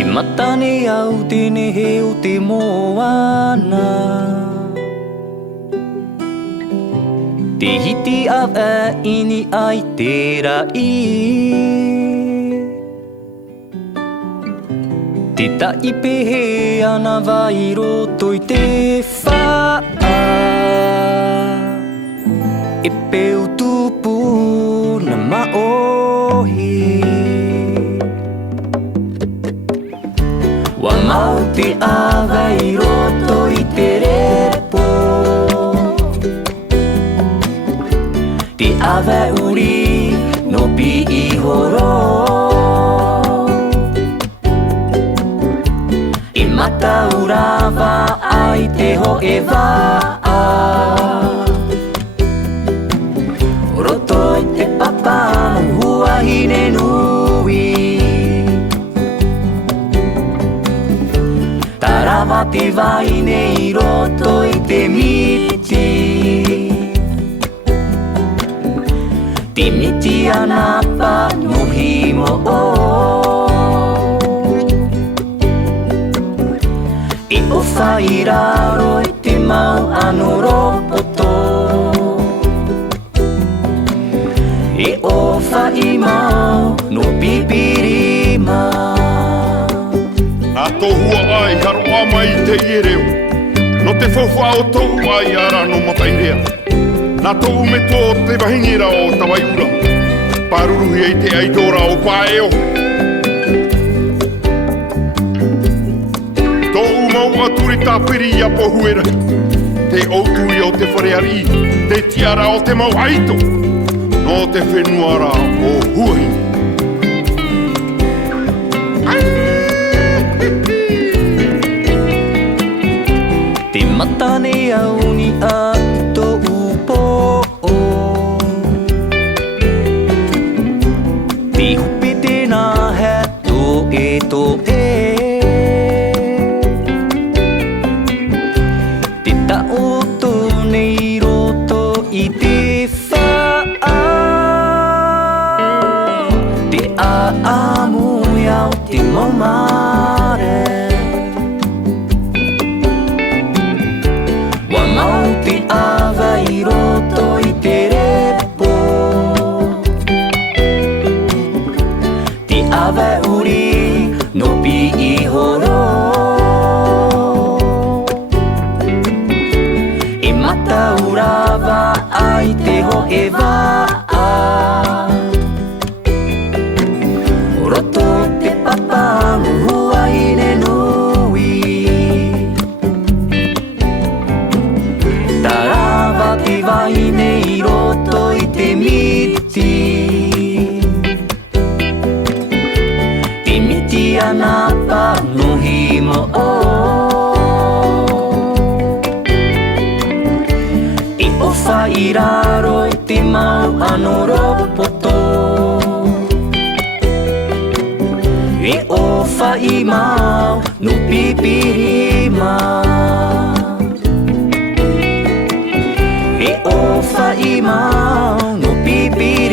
E matane au tene he o te moana Te hiti a ini ai te rai Te taipe he ana vai roto i te whaa E peu tupu na maohi Wa mau te awai roto i te repo Te awa uri no pi i horo I mata urawa ai te ho e waa Roto i te papa hua hine nui Tarawa te vai nei roto i te miti Te miti anapa no himo o I o whai raro i te mau ano ropoto E o whai mau no pipirima Nā tohua ai haroa mai te iereo No te whawha o tau ai ara no matairea Nā tohu me tō te wahingira o Tawaiura Pāruruhi ei te aitora o Paeo Tōu mau aturi tāpiri a pohuera Te outui o te whareari Te tiara o te mau aito No te whenuara o huahi Te matane auni a tō upo Te hupe tēnā he tō e Te taoto nei roto i te whaa Te aamui au te maumare Wa mau te awai roto i te repo Te awa uri no pi i horo E mata urawa ai te ho e waa Roto te papa hua hine nui Tarawa te vai nei roto i te miti Te miti anapa no himo o E o whai raro i te mau ano ropoto E o whai mau no pipirima E o whai mau no pipirima